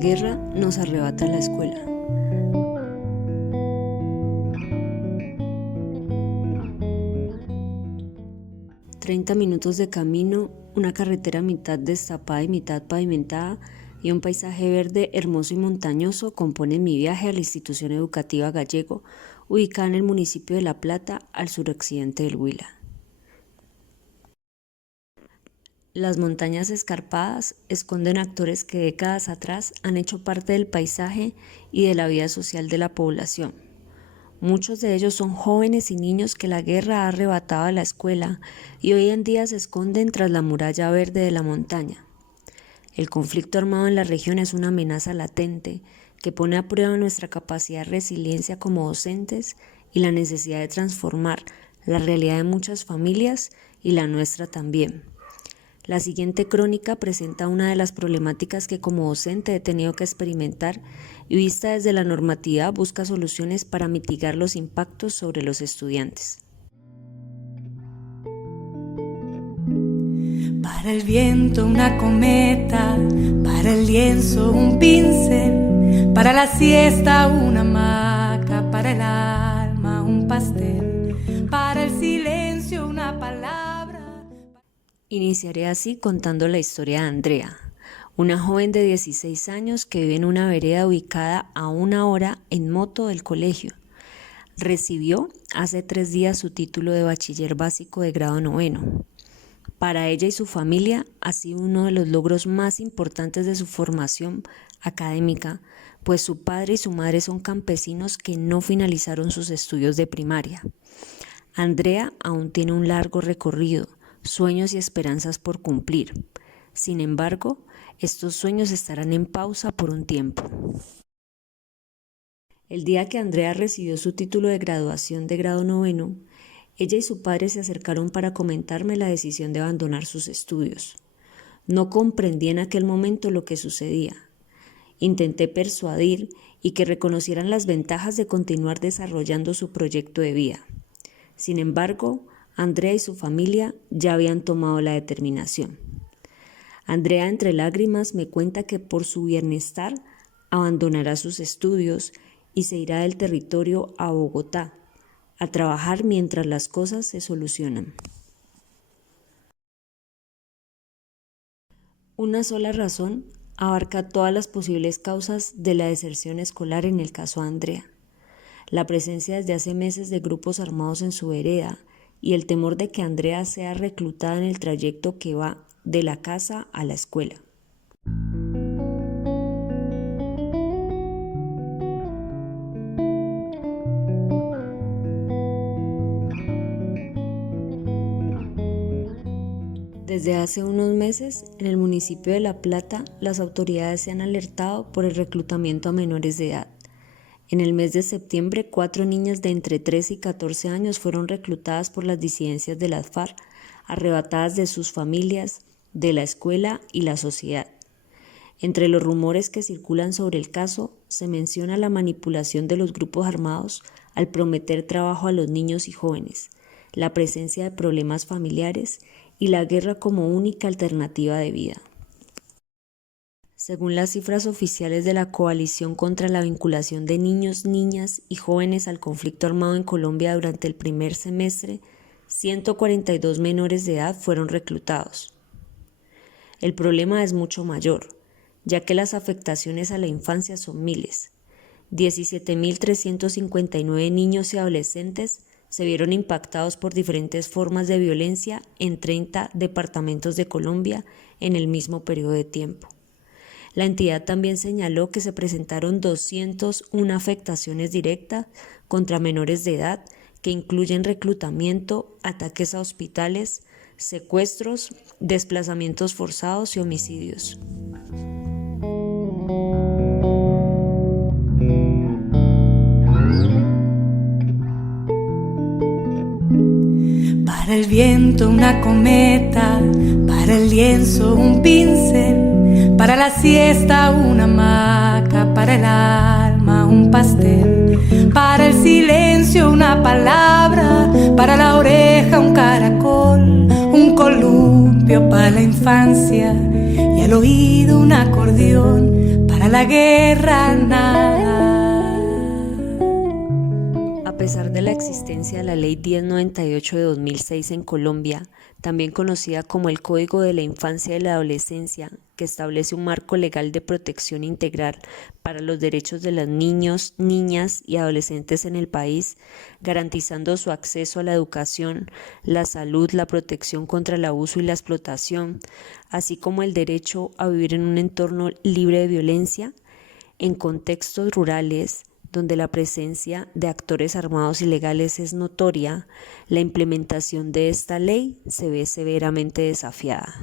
guerra nos arrebata la escuela. «30 minutos de camino, una carretera mitad destapada y mitad pavimentada y un paisaje verde hermoso y montañoso componen mi viaje a la institución educativa Gallego, ubicada en el municipio de La Plata, al suroccidente del Huila». Las montañas escarpadas esconden actores que décadas atrás han hecho parte del paisaje y de la vida social de la población. Muchos de ellos son jóvenes y niños que la guerra ha arrebatado a la escuela y hoy en día se esconden tras la muralla verde de la montaña. El conflicto armado en la región es una amenaza latente que pone a prueba nuestra capacidad de resiliencia como docentes y la necesidad de transformar la realidad de muchas familias y la nuestra también. La siguiente crónica presenta una de las problemáticas que como docente he tenido que experimentar y vista desde la normatividad busca soluciones para mitigar los impactos sobre los estudiantes. Para el viento una cometa, para el lienzo un pincel, para la siesta una hamaca, para el alma un pastel, para el silencio una palabra. Iniciaré así contando la historia de Andrea, una joven de 16 años que vive en una vereda ubicada a 1 hora en moto del colegio. Recibió hace 3 días su título de bachiller básico de grado 9. Para ella y su familia ha sido uno de los logros más importantes de su formación académica, pues su padre y su madre son campesinos que no finalizaron sus estudios de primaria. Andrea aún tiene un largo recorrido, sueños y esperanzas por cumplir. Sin embargo, estos sueños estarán en pausa por un tiempo. El día que Andrea recibió su título de graduación de grado 9, ella y su padre se acercaron para comentarme la decisión de abandonar sus estudios. No comprendí en aquel momento lo que sucedía. Intenté persuadir y que reconocieran las ventajas de continuar desarrollando su proyecto de vida. Sin embargo, Andrea y su familia ya habían tomado la determinación. Andrea, entre lágrimas, me cuenta que por su bienestar abandonará sus estudios y se irá del territorio a Bogotá, a trabajar mientras las cosas se solucionan. Una sola razón abarca todas las posibles causas de la deserción escolar en el caso de Andrea. La presencia desde hace meses de grupos armados en su vereda y el temor de que Andrea sea reclutada en el trayecto que va de la casa a la escuela. Desde hace unos meses, en el municipio de La Plata, las autoridades se han alertado por el reclutamiento a menores de edad. En el mes de septiembre, 4 niñas de entre 13 y 14 años fueron reclutadas por las disidencias de las FARC, arrebatadas de sus familias, de la escuela y la sociedad. Entre los rumores que circulan sobre el caso, se menciona la manipulación de los grupos armados al prometer trabajo a los niños y jóvenes, la presencia de problemas familiares y la guerra como única alternativa de vida. Según las cifras oficiales de la Coalición contra la Vinculación de Niños, Niñas y Jóvenes al Conflicto Armado en Colombia durante el primer semestre, 142 menores de edad fueron reclutados. El problema es mucho mayor, ya que las afectaciones a la infancia son miles. 17.359 niños y adolescentes se vieron impactados por diferentes formas de violencia en 30 departamentos de Colombia en el mismo periodo de tiempo. La entidad también señaló que se presentaron 201 afectaciones directas contra menores de edad que incluyen reclutamiento, ataques a hospitales, secuestros, desplazamientos forzados y homicidios. Para el viento una cometa, para el lienzo un pincel, para la siesta una hamaca, para el alma un pastel, para el silencio una palabra, para la oreja un caracol, un columpio para la infancia y al oído un acordeón, para para la guerra nada. A pesar de la existencia de la Ley 1098 de 2006 en Colombia, también conocida como el Código de la Infancia y la Adolescencia, que establece un marco legal de protección integral para los derechos de los niños, niñas y adolescentes en el país, garantizando su acceso a la educación, la salud, la protección contra el abuso y la explotación, así como el derecho a vivir en un entorno libre de violencia, en contextos rurales, donde la presencia de actores armados ilegales es notoria, la implementación de esta ley se ve severamente desafiada.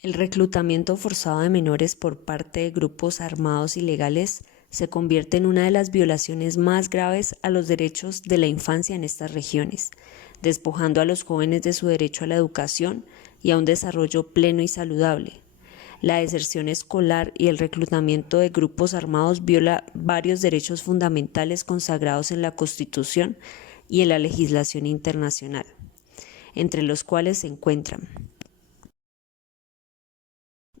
El reclutamiento forzado de menores por parte de grupos armados ilegales se convierte en una de las violaciones más graves a los derechos de la infancia en estas regiones, despojando a los jóvenes de su derecho a la educación y a un desarrollo pleno y saludable. La deserción escolar y el reclutamiento de grupos armados viola varios derechos fundamentales consagrados en la Constitución y en la legislación internacional, entre los cuales se encuentran: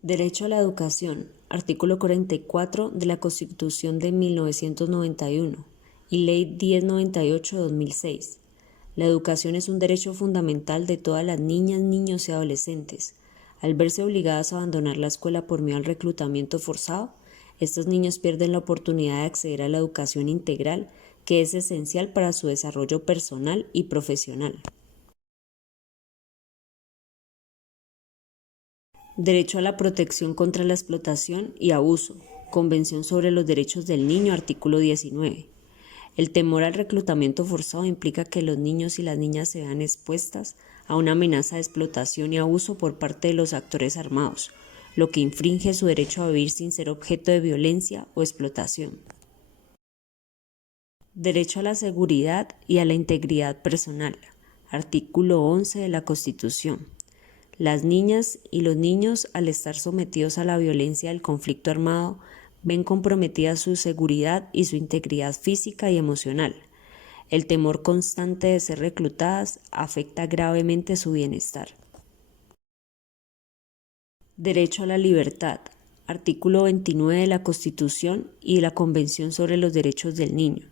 derecho a la educación, artículo 44 de la Constitución de 1991 y Ley 1098 de 2006. La educación es un derecho fundamental de todas las niñas, niños y adolescentes. Al verse obligadas a abandonar la escuela por miedo al reclutamiento forzado, estos niños pierden la oportunidad de acceder a la educación integral, que es esencial para su desarrollo personal y profesional. Derecho a la protección contra la explotación y abuso, Convención sobre los Derechos del Niño, artículo 19. El temor al reclutamiento forzado implica que los niños y las niñas se vean expuestas a una amenaza de explotación y abuso por parte de los actores armados, lo que infringe su derecho a vivir sin ser objeto de violencia o explotación. Derecho a la seguridad y a la integridad personal, artículo 11 de la Constitución. Las niñas y los niños, al estar sometidos a la violencia del conflicto armado, ven comprometida su seguridad y su integridad física y emocional. El temor constante de ser reclutadas afecta gravemente su bienestar. Derecho a la libertad, artículo 29 de la Constitución y de la Convención sobre los Derechos del Niño.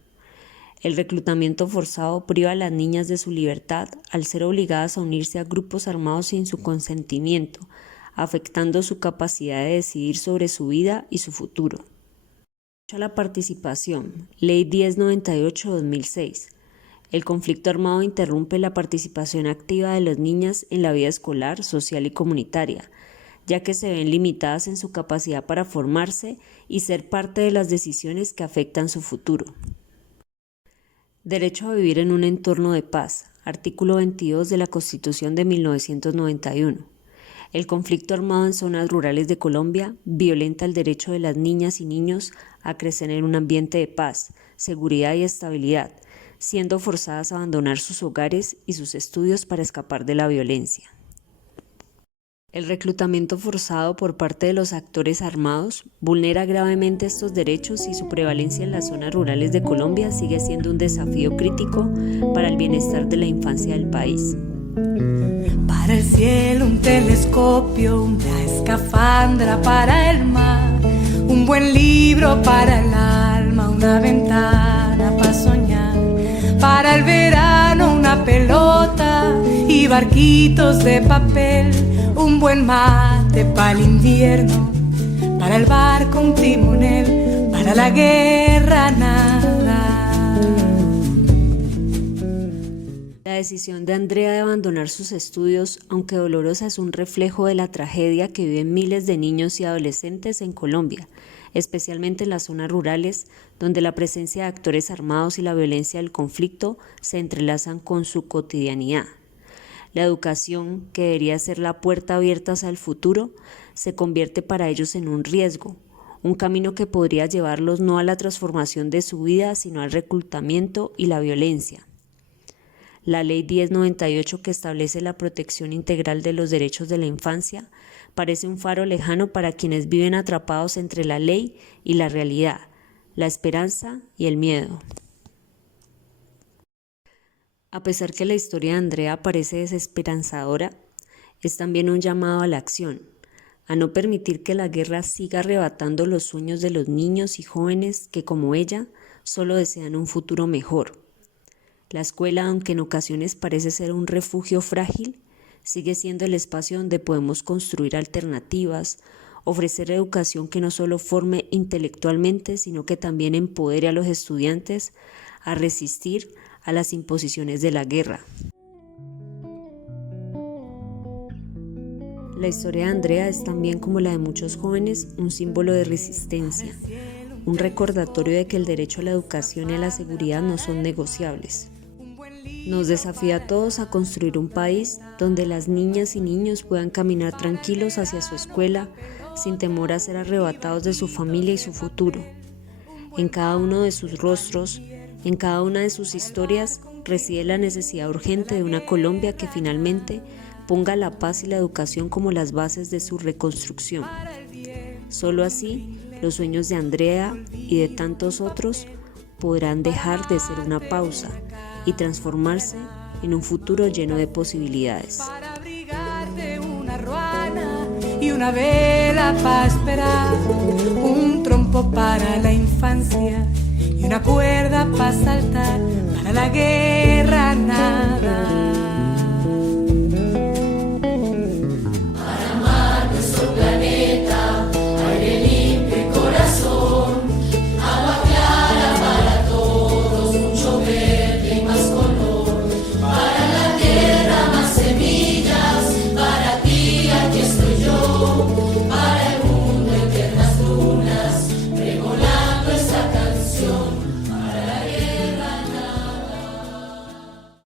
El reclutamiento forzado priva a las niñas de su libertad al ser obligadas a unirse a grupos armados sin su consentimiento, afectando su capacidad de decidir sobre su vida y su futuro. Derecho a la participación, Ley 1098/2006. El conflicto armado interrumpe la participación activa de las niñas en la vida escolar, social y comunitaria, ya que se ven limitadas en su capacidad para formarse y ser parte de las decisiones que afectan su futuro. Derecho a vivir en un entorno de paz, artículo 22 de la Constitución de 1991. El conflicto armado en zonas rurales de Colombia violenta el derecho de las niñas y niños a crecer en un ambiente de paz, seguridad y estabilidad, siendo forzadas a abandonar sus hogares y sus estudios para escapar de la violencia. El reclutamiento forzado por parte de los actores armados vulnera gravemente estos derechos y su prevalencia en las zonas rurales de Colombia sigue siendo un desafío crítico para el bienestar de la infancia del país. Para el cielo un telescopio, una escafandra para el mar, un buen libro para el alma, una ventana para soñar. Para el verano una pelota y barquitos de papel, un buen mate para el invierno, para el barco un timonel, para la guerra nada. La decisión de Andrea de abandonar sus estudios, aunque dolorosa, es un reflejo de la tragedia que viven miles de niños y adolescentes en Colombia, especialmente en las zonas rurales, donde la presencia de actores armados y la violencia del conflicto se entrelazan con su cotidianidad. La educación, que debería ser la puerta abierta hacia el futuro, se convierte para ellos en un riesgo, un camino que podría llevarlos no a la transformación de su vida, sino al reclutamiento y la violencia. La Ley 1098, que establece la protección integral de los derechos de la infancia, parece un faro lejano para quienes viven atrapados entre la ley y la realidad, la esperanza y el miedo. A pesar que la historia de Andrea parece desesperanzadora, es también un llamado a la acción. a no permitir que la guerra siga arrebatando los sueños de los niños y jóvenes que, como ella, solo desean un futuro mejor. La escuela, aunque en ocasiones parece ser un refugio frágil, sigue siendo el espacio donde podemos construir alternativas, ofrecer educación que no solo forme intelectualmente, sino que también empodere a los estudiantes a resistir a las imposiciones de la guerra. La historia de Andrea es también, como la de muchos jóvenes, un símbolo de resistencia, un recordatorio de que el derecho a la educación y a la seguridad no son negociables. Nos desafía a todos a construir un país donde las niñas y niños puedan caminar tranquilos hacia su escuela sin temor a ser arrebatados de su familia y su futuro. En cada uno de sus rostros, en cada una de sus historias, reside la necesidad urgente de una Colombia que finalmente ponga la paz y la educación como las bases de su reconstrucción. Solo así, los sueños de Andrea y de tantos otros podrán dejar de ser una pausa y transformarse en un futuro lleno de posibilidades. Para abrigarte una ruana y una vela para esperar, un trompo para la infancia y una cuerda para saltar, para la guerra nada.